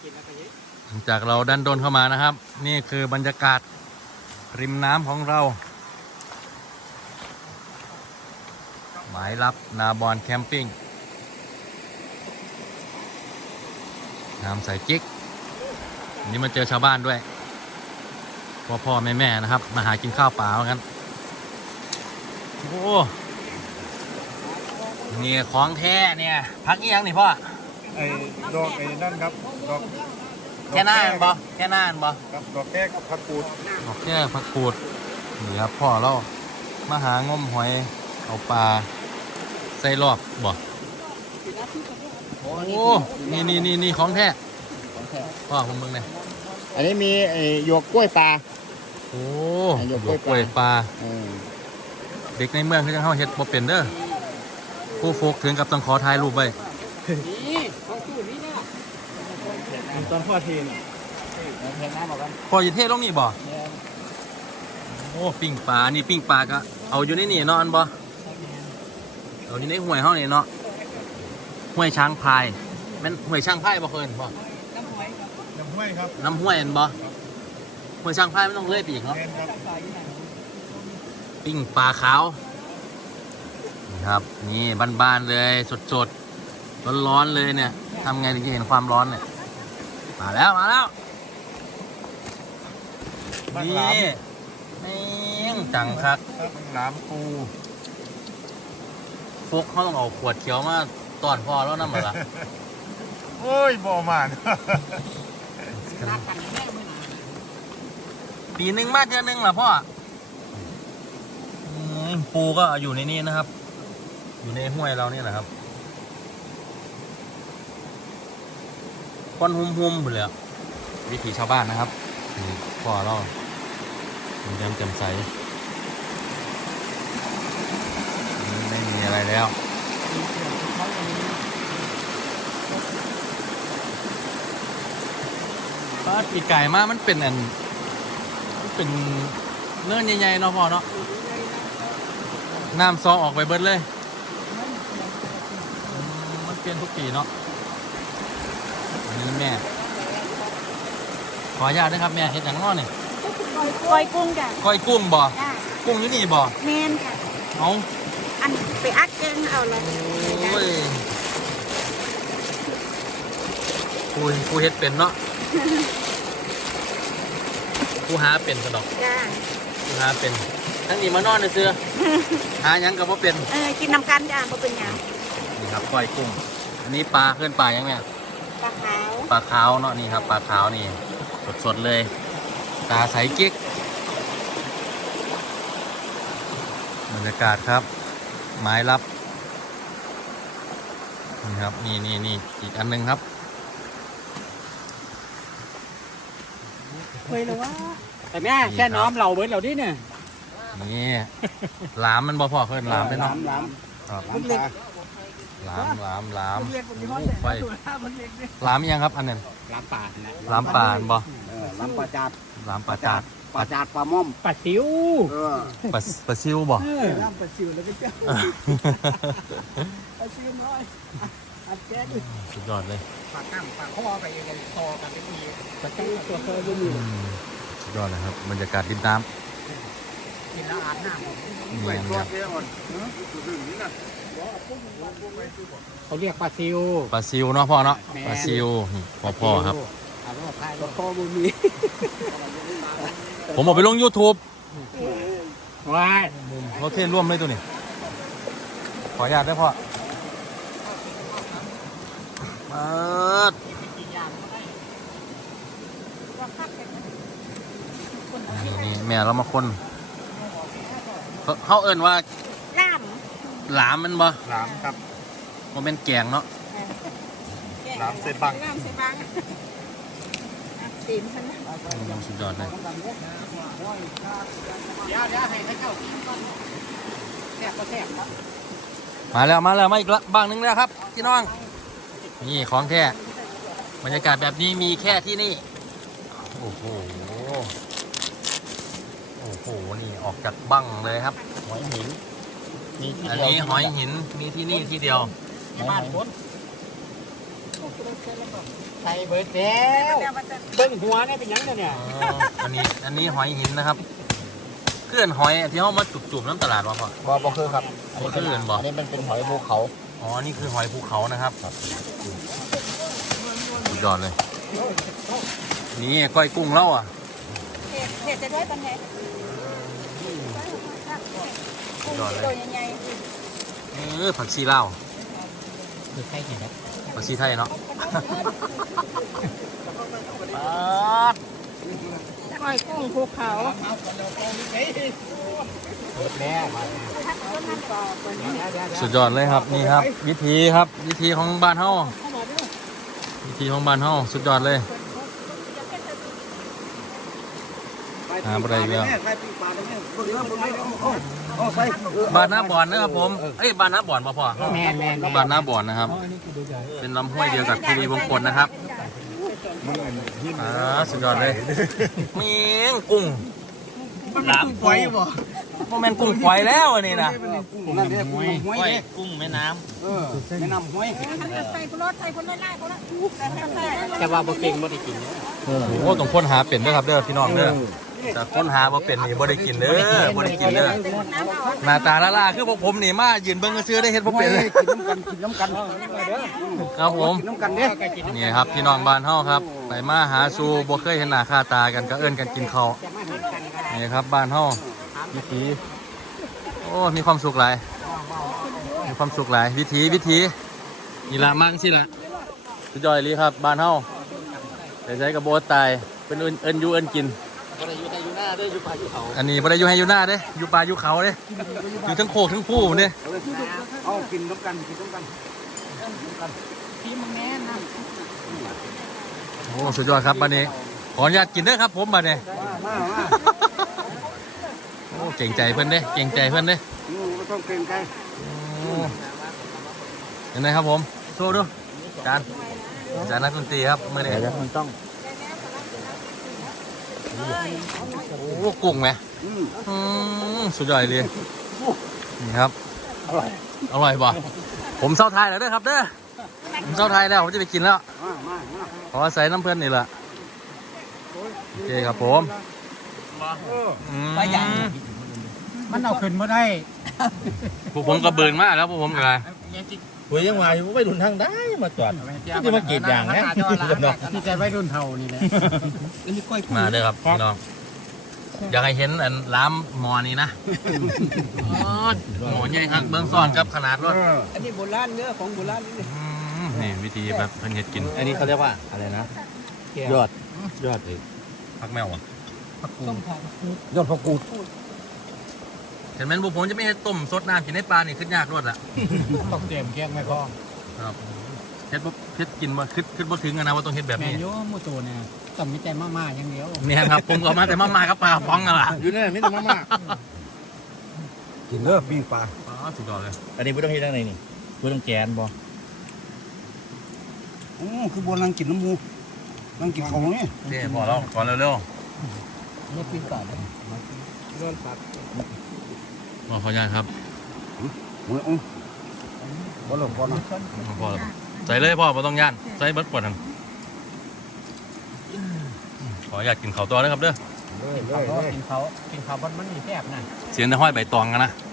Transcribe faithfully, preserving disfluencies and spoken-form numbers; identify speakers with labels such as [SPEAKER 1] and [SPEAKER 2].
[SPEAKER 1] หลังจากเราดันโดนเข้ามานะครับนี่คือบรรยากาศริมน้ำของเราหมายลับนาบอนแคมปิ้งน้ำใสกิ๊กวันนี้มาเจอชาวบ้านด้วยพ่อพ่อแม่แม่นะครับมาหากินข้าวเปล่ากันโอ้นี่ของแท้เนี่ยพักยังนี่พ่อ
[SPEAKER 2] ไอ้ดอกไอ้นั่นครับดอก
[SPEAKER 1] แค่น่านบ่แค่น่านบ่
[SPEAKER 2] ครับดอกแก้กับผักกูด
[SPEAKER 1] ดอกแก้ผักกูดนี่ครับพ่อเรามาหางมหอยเอาปลาใส่รอบบ่โอ้นี่นี่นี่นี่ของแท้พ่อผมมึงเนี่ย
[SPEAKER 2] อันนี้มีไอ้หยวกกล้วยปลา
[SPEAKER 1] โอ้หยวกกล้วยปลาเด็กในเมืองเขาจะเข้าเฮ็ดบ่เป็นเด้อผู้โฟกถึงกับต้องขอถ่ายรูปไว้
[SPEAKER 3] นี่ของตู้นี่นะ
[SPEAKER 2] ตอนพ่อเทน
[SPEAKER 1] พ่อจะเทลงนี่บ่โอ้ปิ้งปลานี่ปิ้งปลาก็เอาอยู่ในนี่เนาะอันบ่เอาอยู่ในห้วยเฮานี่เนาะห้วยช้างพายแม่นห้วยช้างพายบ่เคยเห็นบ่
[SPEAKER 2] น้ำห้วยครับน้ำห้วยครับ
[SPEAKER 1] น้ำห้วยเห็นบ่ห้วยช้างพายไม่ต้องเลื่อยปีกเนาะปิ้งปลาขาวนี่ครับนี่บ้านๆเลยสดๆร้อนๆเลยเนี่ยทำไงถึงจะเห็นความร้อนเนี่ยมาแล้วมาแล้วนี่นี่จังครับ
[SPEAKER 2] น้ำปู
[SPEAKER 1] พวกเขาต้องเอาขวดเขียวมาตอนพอแล้วนั่นหมดละ
[SPEAKER 2] โอ้ยบ่มาน
[SPEAKER 1] ปีหนึ่งมาเดือนหนึ่งเหรอพ่อปูก็อยู่ในนี้นะครับอยู่ในห้วยเรานี่แหละครับก้อนหุ่มๆหมดเลยวิถีชาวบ้านนะครับพ่อเราเดินแจ่มใสไม่มีอะไรแล้วป้าปีไก่มามันเป็นอันมันเป็นเนื้อใหญ่ๆเนาะพ่อเนาะน้ำซอออกไปเบิดเลยมันเปลี่ยนทุกปีเนาะนี่แม่ขออนุญาตด้วยครับแม่เห็ดอย่างน้อนี่
[SPEAKER 3] ก้อยกุ้งจ้ะ
[SPEAKER 1] ก้อยกุ้งบ่กุ้งอยู่นี่บ่
[SPEAKER 3] แมนค่ะ
[SPEAKER 1] เอา
[SPEAKER 3] อันไปอัดเองเอาเลย
[SPEAKER 1] โอ้ยกูกูเห็ดเป็นเนาะกูหาเป็นสนอก
[SPEAKER 3] จ้า
[SPEAKER 1] กูหาเป็นทั้งนี้มานอนในเสื้อหายังกับว่าเป็น
[SPEAKER 3] เออกินน้ำกันจ้าเพราะเป็นยัง
[SPEAKER 1] นี่ครับก้อยกุ้งอันนี้ปลาเคลื่อนปลายังไง
[SPEAKER 3] ปลาขาว
[SPEAKER 1] ปลาขาวเนาะนี่ครับปลาขาวนี่สดๆเลยตาใสกิ๊กบรรยากาศครับไม้รับนี่ครับนี่นี่นี่อีกอันหนึ่งครับ
[SPEAKER 3] เคยเลยว่าแต่แม่แค่น้อมเราเบิร์ดเราดิเนี่ย
[SPEAKER 1] นี่หลามมันบ่พอเคยหลามไปเนาะ
[SPEAKER 2] หลาม
[SPEAKER 1] ครับหลามหลามหลามไฟหลามยังครับอันนั้น
[SPEAKER 2] หลามป่า
[SPEAKER 1] หลามป่าบ่
[SPEAKER 2] หลามปลาจาด
[SPEAKER 1] หลามปลาจาด
[SPEAKER 2] ปลาจาดปลาม่อม
[SPEAKER 3] ปลาซิว
[SPEAKER 1] ปลาปลาซิวบ่
[SPEAKER 3] หลามปลาซิวแล้วก็เจ้าปลาซิวน้อยอัดแก๊ส
[SPEAKER 1] สุดยอดเลย
[SPEAKER 2] ปลากั้งปลาข้อไปยังไงต่อกันไปอีก
[SPEAKER 3] ปลากั้งตัวเคยดูอยู่
[SPEAKER 1] สุดยอดเลยครับบรรยากาศริมน้ำ
[SPEAKER 2] กินแล้วอาบน้ำ
[SPEAKER 1] นี่ครับ
[SPEAKER 3] เขาเรียกปลาซิว
[SPEAKER 1] ปลาซิวเนาะพ่อเนาะปลาซิวพ่อพ่อครับ
[SPEAKER 3] พ่อบุญมี
[SPEAKER 1] ผมเอาไปลง ยูทูบ
[SPEAKER 3] ว้าย
[SPEAKER 1] เขาเทร่วมเลยตัวนี้ขออนุญาตได้พ่อมานี่แม่เรามาคนเขาเอิ้นว่า
[SPEAKER 3] หลาม
[SPEAKER 1] หลามมันบ่
[SPEAKER 2] หลามครับ
[SPEAKER 1] มันเป็นแกงเนาะ
[SPEAKER 2] หลามเส้นบัง
[SPEAKER 3] หลามเส้นบังสีมฉัน
[SPEAKER 1] นะสุดยอดเลย
[SPEAKER 3] เดี๋ยวเดี๋ยวให้เจ้ากินก่อนแซ่บก็แซ่บครับ
[SPEAKER 1] มาแล้วมาแล้วมาอีกละบ้างนึงแล้วครับพี่น้องนี่ของแท้บรรยากาศแบบนี้มีแค่ที่นี่โอ้โหโอ้โหนี่ออกจากบั้งเลยครับหอยหินอันนี้หอยหินมีที่นี่ที่เดียว
[SPEAKER 3] บ้านคน
[SPEAKER 2] ใส่เบิร์ดแล้วเบิ้งหัวเนี่ยเป็นยังเนี่ย
[SPEAKER 1] อ๋ออันนี้อันนี้หอยหินนะครับเคลื่อนหอยที่เขามาจุ่มๆน้ำตลาดวะพ่อบ
[SPEAKER 2] อบอคือครับ
[SPEAKER 1] บ่คืออื่นบ่
[SPEAKER 2] อันนี้มันเป็นหอยภูเขา
[SPEAKER 1] อ๋อนี่คือหอยภูเขานะครับสุดยอดเลยนี่ก้อยกุ้งเล่าอ่ะ
[SPEAKER 4] เห็ดเห็ดจะได้ปันไหน
[SPEAKER 1] สุดยอดเลย
[SPEAKER 4] ตัวใหญ่
[SPEAKER 1] เออผักชีเล่าว
[SPEAKER 2] คือใครเห็นครับ
[SPEAKER 1] ผักชีไทยเนาะ
[SPEAKER 4] ๆก้อยกุ้งภูเขา
[SPEAKER 2] แม่มา
[SPEAKER 1] สุดยอดเลยครับนี่ครับ วิธีครับ วิธีของบ้านเฮาวิธีของบ้านเฮาสุดยอดเลยหาอะไรอีกแล้วบ้านหน้าบ่อนนะครับผมเอ้ยบ้านหน้าบ่อนป่ะพ่อ
[SPEAKER 2] แม่แม่
[SPEAKER 1] บ้านหน้าบ่อนนะครับ เป็นลำห้วยเดียวกับทีวีวงกลนะครับอ่าสุดยอดเลยเมียงกุ้งหลามไฟบ่โมเมนต์กุ้งไฟแล้วอันนี้นะ
[SPEAKER 3] นั่นเรียกกุ้งห้วย
[SPEAKER 1] กุ้งแม่น้ำ
[SPEAKER 3] เออแนะนำห้วย
[SPEAKER 4] ใส่คนรถใส่คนไล่ๆคนละใส่ใส่
[SPEAKER 2] แต่ว่าบ่เก่งบ่ได้กิน
[SPEAKER 1] โอ้โหต้องค้นหาเป็นเด้อครับเด้อพี่น้องเด้อแต่ค้นหาบ่เป็นนี่บ่ได้กินเด้อบ่ได้กินเด้อ
[SPEAKER 4] น้ำเอา
[SPEAKER 1] หน้าตาละล่าคือพวกผมนี่มายืนเบิ่งซื้อได้เฮ็ดบ่เป็นเลย
[SPEAKER 3] กินน้ำกันกินน้ำกัน
[SPEAKER 1] ครับผม
[SPEAKER 3] กินน้ำกันเด้อ
[SPEAKER 1] นี่ครับพี่น้องบ้านเฮาครับไปมาหาสู่บ่เคยเห็นหน้าค่าตากันก็เอิ้นกันกินข้าวนี่ครับบ้านเฮาวิถีโอ้มีความสุขหลายมีความสุขหลายวิถีวิถีนี่ละมั่งสิละสุดยอดเลยครับบ้านเฮาไปใช้กับโบตายเป็นเอิ้นเอิ้นอยู่เอิ้นกิน
[SPEAKER 2] บ่ได้อยู่ในอยู่หน้าเด้ออยู่ป่าอยู่เขา
[SPEAKER 1] อันนี้บ่ได้อยู่ให้อยู่หน้าเด้อยู่ป่าอยู่เขาเด้อยู่ทั้งโคกทั้งผู้เด้
[SPEAKER 3] เอากินน้ำกันกินน้ำกัน
[SPEAKER 4] ทีมึงแน่นะ
[SPEAKER 1] โอ้สุดยอดครับบัดนี้ขออนุญาตกินเด้อครับผมบัดนี้
[SPEAKER 3] มามามา
[SPEAKER 1] โอ้เก่งใจเพิ่นเด้เก่งใจเพิ่นเด้
[SPEAKER 3] อืมไม่ต้องเกรงใจ
[SPEAKER 1] โอ้เห็นไหมครับผมโชว์ดูจานจานนักดนตรีครับมื้อนี้
[SPEAKER 2] มันต้อง
[SPEAKER 1] โอ้กุ้งไหม
[SPEAKER 3] อืม
[SPEAKER 1] อืมสุดยอดเลยนี่ครับอร่อยอร่อยป่ะผมเศร้าไทยแล้วเด้อครับเด้อผมเศร้าไทยแล้วผมจะไปกินแล้ว
[SPEAKER 3] มามามา
[SPEAKER 1] ขออาศัยน้ำเพื่อนนี่แหละโอเคครับผมอืม
[SPEAKER 2] มันเอาขึ้นบ่ได้
[SPEAKER 1] พวกผมก็เบิร์นมากแล้วพวกผมอะไร
[SPEAKER 5] คุยยังไงไม่รุนทางได้มาจอด ที่มาเก็บอย่างนะ
[SPEAKER 2] ที่ใจไว้รุ่นเฮานี่แหละ
[SPEAKER 3] อันนี้ก้อย
[SPEAKER 1] มาเด้อครับพี่น้องอยากให้เห็นอันล้ามหมอนี้นะอ๋อหมอใหญ่ครับเบื้องซ่อนครับขนาดรถ
[SPEAKER 3] อันนี้โบราณเนื้อของโบราณนี่
[SPEAKER 1] อืมนี่วิธีแบบเพิ่นเฮ็ดกิน
[SPEAKER 5] อันนี้เขาเรียกว่าอะไรนะ ยอด ยอดเลย
[SPEAKER 1] พักแมวอ่ะ
[SPEAKER 3] ยอดผักกูด
[SPEAKER 1] เห็นไหมพวกผมจะไม่ให้ต้มสดน้ำกินในปลานี่ขึ้นยากรวดอ่ะ
[SPEAKER 2] ต้องเตรียมแกงไว้พร้อม
[SPEAKER 1] ครับเฮ็ดบ่เฮ็ดกินมาคิดคิดบ่ถึงอะนะว่าต้องเฮ็ดแบบ
[SPEAKER 2] แม่
[SPEAKER 1] นี้
[SPEAKER 2] นอยู่หมู่ตัวเนี่ยต้องมีใจมาๆอย่างเดียว
[SPEAKER 1] เนี่ยครับผมก็มาแต่มามากับปลาฟ้องนั่นล่ะ
[SPEAKER 5] อยู่นี่ไม่ต้องมาก
[SPEAKER 3] กินเนื้อปิ้งปลา
[SPEAKER 1] อ๋อสุดยอดเลย
[SPEAKER 5] อันนี้ไม่ต้องเฮ็ดทางไหนนี่ไม่ต้องแกนบ่
[SPEAKER 3] โอ้คือโบราณกินน้ำมูนั่งกินของนี่
[SPEAKER 1] เด้พอแล้วก่อนเร็ว
[SPEAKER 2] นี่ปิ้งปลาเลย
[SPEAKER 1] ๆขอขออนุญาตครับ
[SPEAKER 3] โอ้ยโอ้ยพอแล้วพอนะ
[SPEAKER 1] พอแล้วใส่เลยพ่อบ่ต้องย่านใส่เบิดปวดทันขออนุญาตกินข้าวตัวเลยครับเด้อ
[SPEAKER 3] เลยเลยเลย
[SPEAKER 2] กินเขากินเขาบนมันมีแซ่บนะ
[SPEAKER 1] เสียงในห้อยใบตองกันนะ
[SPEAKER 2] เ